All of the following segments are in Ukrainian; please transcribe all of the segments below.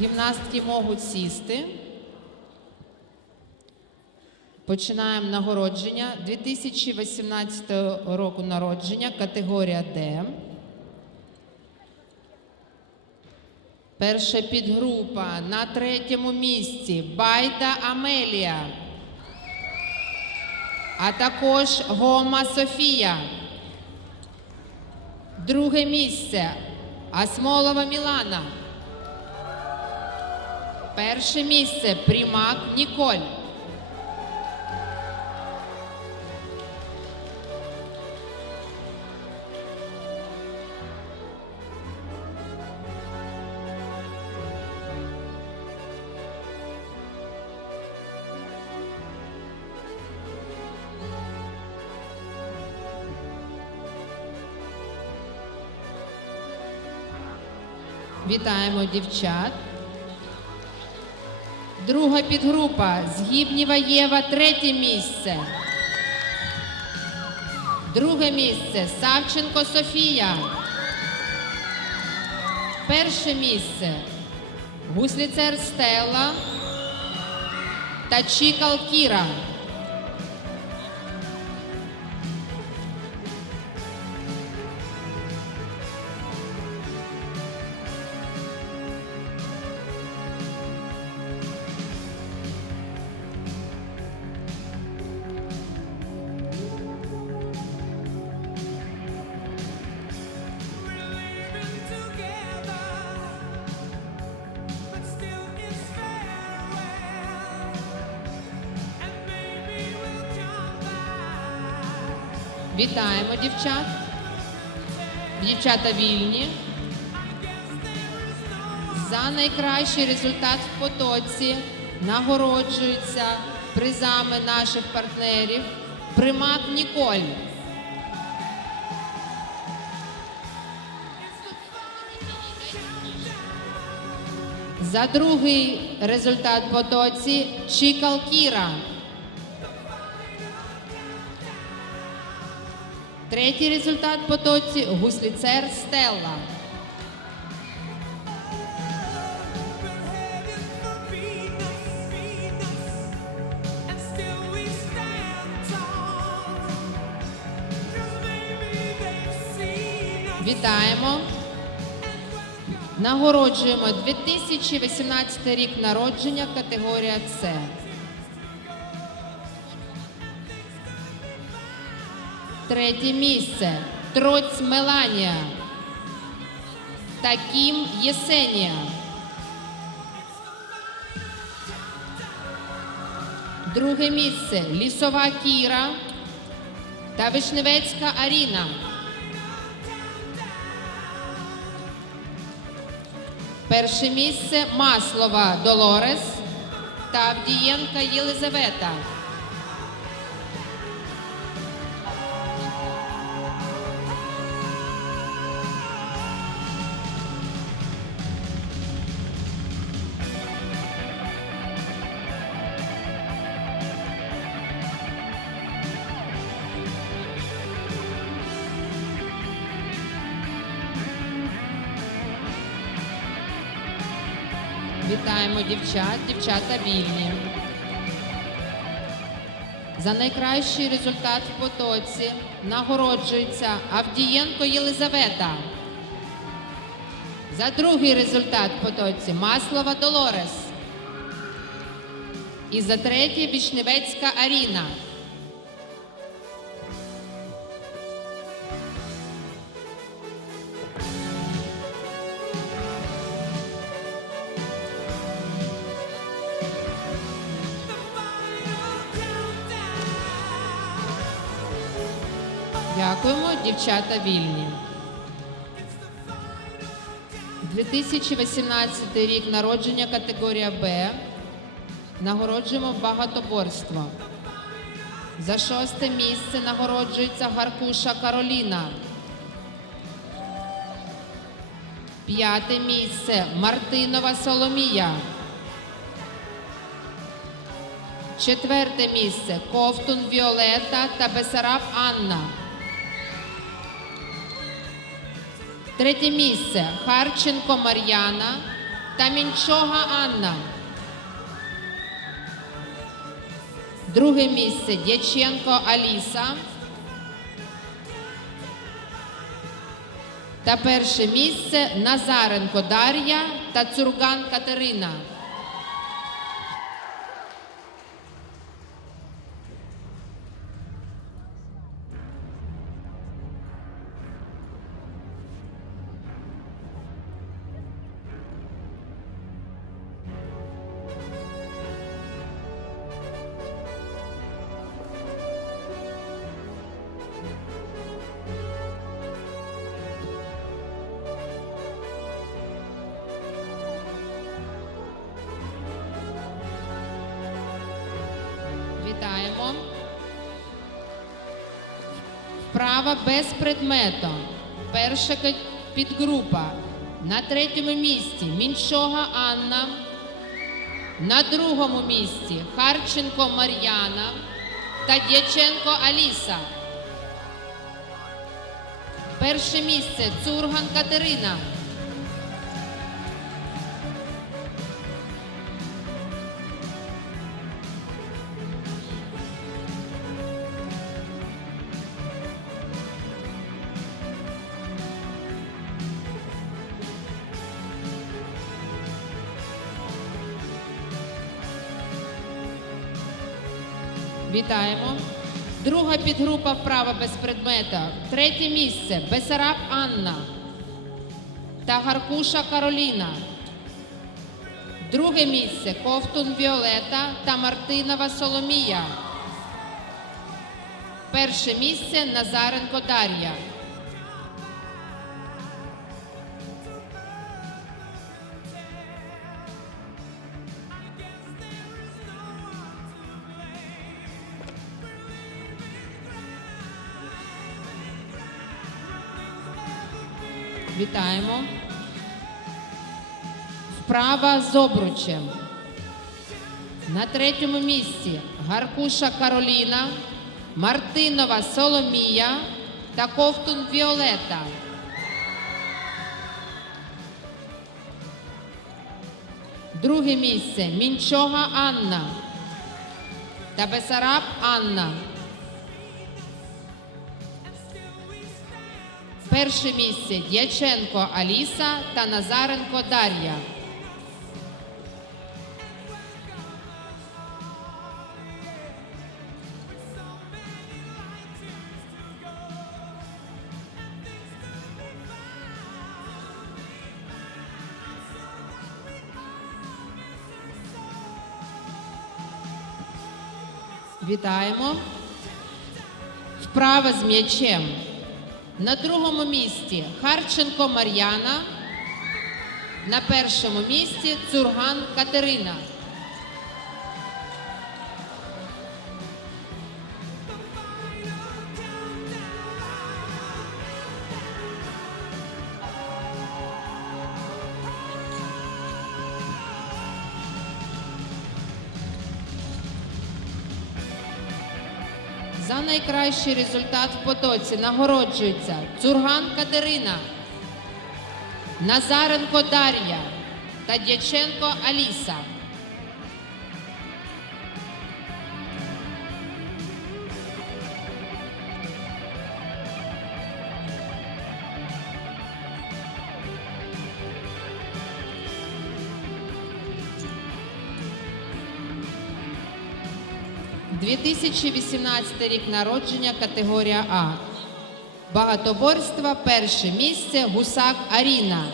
Гімнастки можуть сісти. Починаємо нагородження 2018 року народження, категорія Д. Перша підгрупа на третьому місці Байда Амелія, а також Гома Софія. Друге місце Асмолова Мілана. Перше місце Примак Ніколь. Вітаємо дівчат. Друга підгрупа Згібніва Єва, третє місце. Друге місце Савченко Софія. Перше місце Гусліцер Стелла та Чікал Кіра. Вітаємо дівчат. Дівчата вільні. За найкращий результат в потоці нагороджуються призами наших партнерів. Примак Ніколь. За другий результат в потоці Чікал Кіра. Третій результат в потоці гусліцер Стелла. Вітаємо. Нагороджуємо 2018 рік народження категорія С. Третє місце Троць Меланія та Кім Єсенія. Друге місце Лісова Кіра та Вишневецька Аріна. Перше місце Маслова Долорес та Авдієнка Єлизавета. Вітаємо дівчат, дівчата вільні. За найкращий результат в потоці нагороджується Авдієнко Єлизавета. За другий результат в потоці Маслова Долорес. І за третє Вішневецька Аріна. Дякуємо, дівчата вільні. 2018 рік народження категорія Б. Нагороджуємо багатоборство. За шосте місце нагороджується Гаркуша Кароліна. П'яте місце Мартинова Соломія. Четверте місце Ковтун Віолета та Бесараб Анна. Третє місце Харченко Мар'яна та Мінчога Анна. Друге місце Дяченко Аліса. Та перше місце Назаренко Дар'я та Цурган Катерина. Вправа без предмету. Перша підгрупа. На третьому місці Міншога Анна. На другому місці Харченко Мар'яна та Дяченко Аліса. Перше місце Цурган Катерина. Вітаємо. Друга підгрупа вправа без предмета. Третє місце Бесараб Анна та Гаркуша Кароліна. Друге місце Ковтун Віолета та Мартинова Соломія. Перше місце Назаренко Дар'я. Вітаємо. Вправа з обручем. На третьому місці Гаркуша Кароліна, Мартинова Соломія та Ковтун Віолета. Друге місце Мінчога Анна та Бесараб Анна. Перше місце Дяченко Аліса та Назаренко Дар'я. Вітаємо. Вправа з м'ячем. На другому місці Харченко Мар'яна. На першому місці Цурган Катерина. Найкращий результат в потоці нагороджується Цурган Катерина, Назаренко Дар'я та Дяченко Аліса. – 2018 рік народження категорія А. Багатоборства перше місце Гусак Аріна.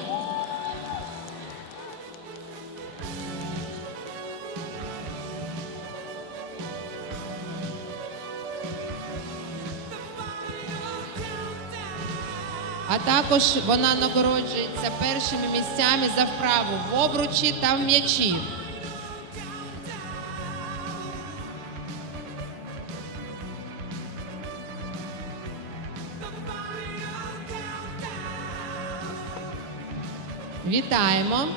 А також вона нагороджується першими місцями за вправу в обручі та в м'ячі. Вітаємо.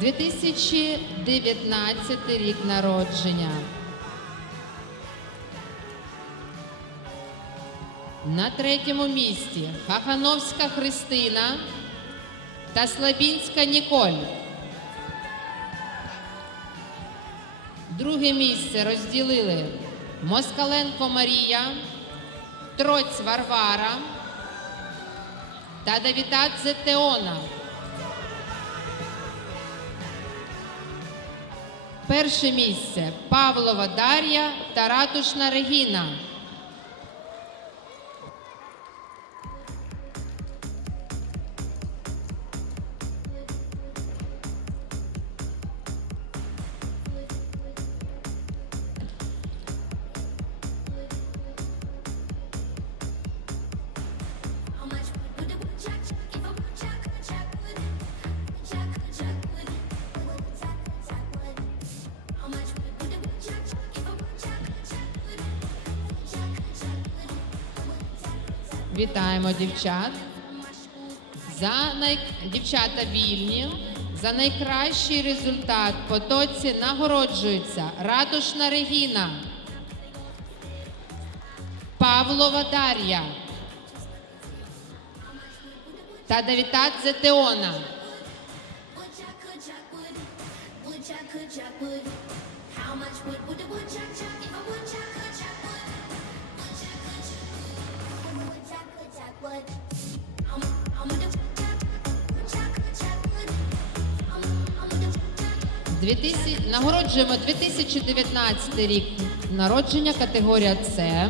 2019 рік народження. На третьому місці Хахановська Христина та Слабінська Ніколь. Друге місце розділили Москаленко Марія, Троць Варвара та Давітадзе Теона. Перше місце Павлова Дар'я та Ратушна Регіна. Вітаємо дівчат. За най... Дівчата вільні. За найкращий результат потоці нагороджується Ратушна Регіна, Павлова Дар'я та Давітадзе Теона. 2000, нагороджуємо 2019 рік народження категорія С.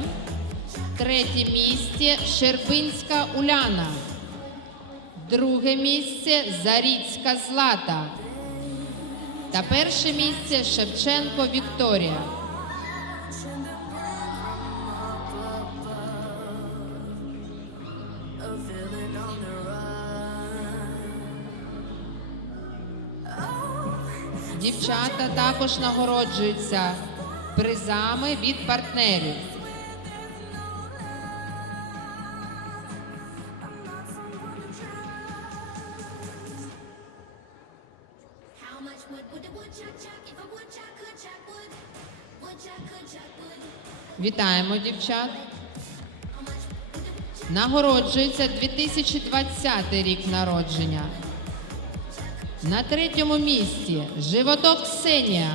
Третє місце Щербинська Уляна. Друге місце Заріцька Злата. Та перше місце Шевченко Вікторія. Дівчата також нагороджуються призами від партнерів. Вітаємо дівчат. Нагороджується 2020 рік народження. На третьому місці животок Ксенія.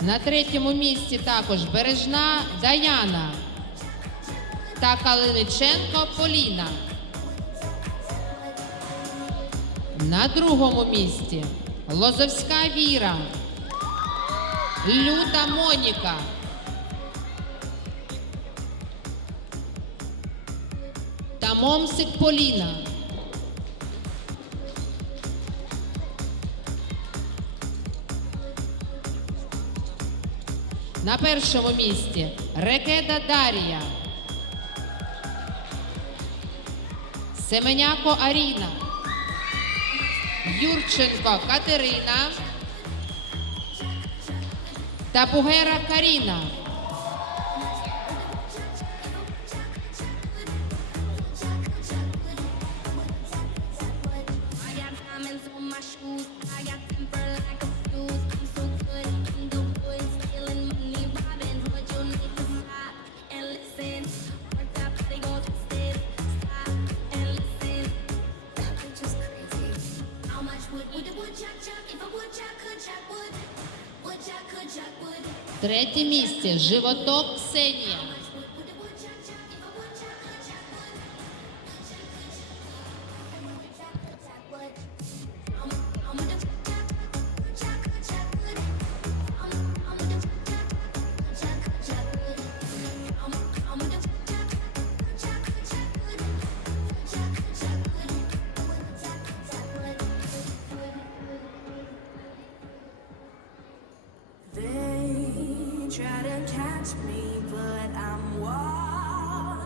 На третьому місці також бережна Даяна та Калиниченко Поліна. На другому місці Лозовська Віра, Люта Моніка. Момсик Поліна. На першому місці Рекеда Дарія. Семеняко Аріна. Юрченко Катерина. та Табугера Каріна. Третє місце животок Ксенія.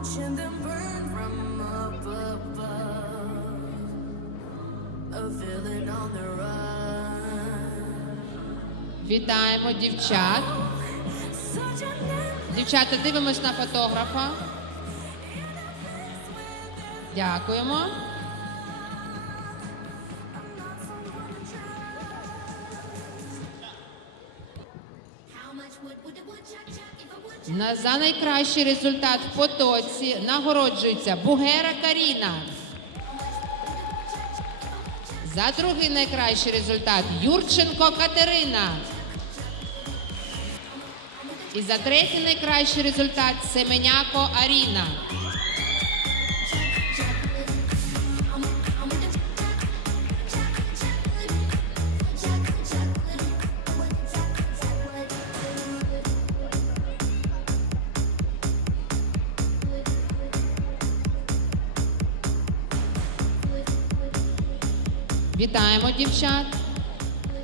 watching them Вітаємо дівчат. Дівчата, дивимось на фотографа. Дякуємо. За найкращий результат в потоці нагороджується Бугера Каріна. За другий найкращий результат Юрченко Катерина. І за третій найкращий результат Семеняко Аріна. Дівчат.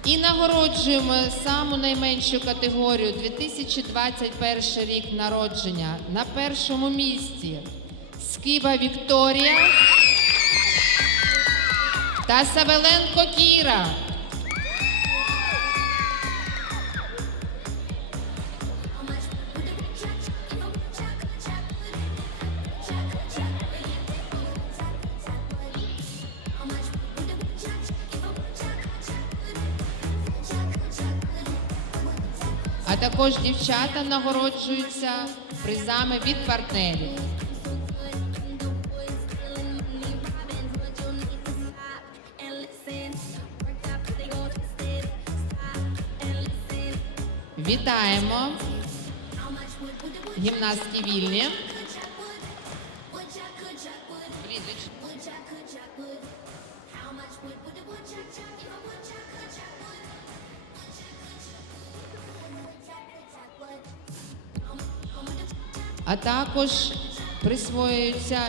І нагороджуємо саму найменшу категорію 2021 рік народження на першому місці Скіба Вікторія та Савеленко Кіра. Також дівчата нагороджуються призами від партнерів. Вітаємо гімнастки вільні. Також присвоюється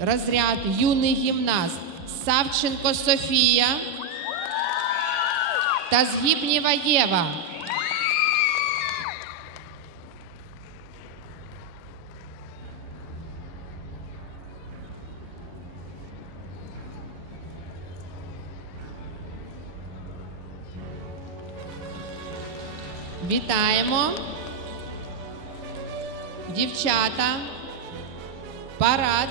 розряд юний гімнаст Савченко Софія та Згібнєва Єва. Вітаємо. Дівчата, парад.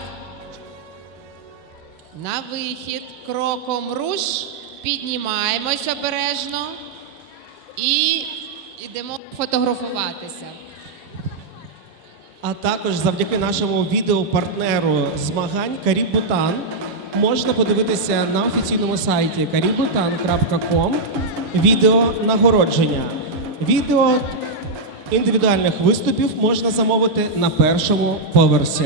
На вихід кроком руш, піднімаємось обережно і йдемо фотографуватися. А також завдяки нашому відеопартнеру змагань Каріб Бутан можна подивитися на офіційному сайті kaributan.com відео нагородження. Відео індивідуальних виступів можна замовити на першому поверсі.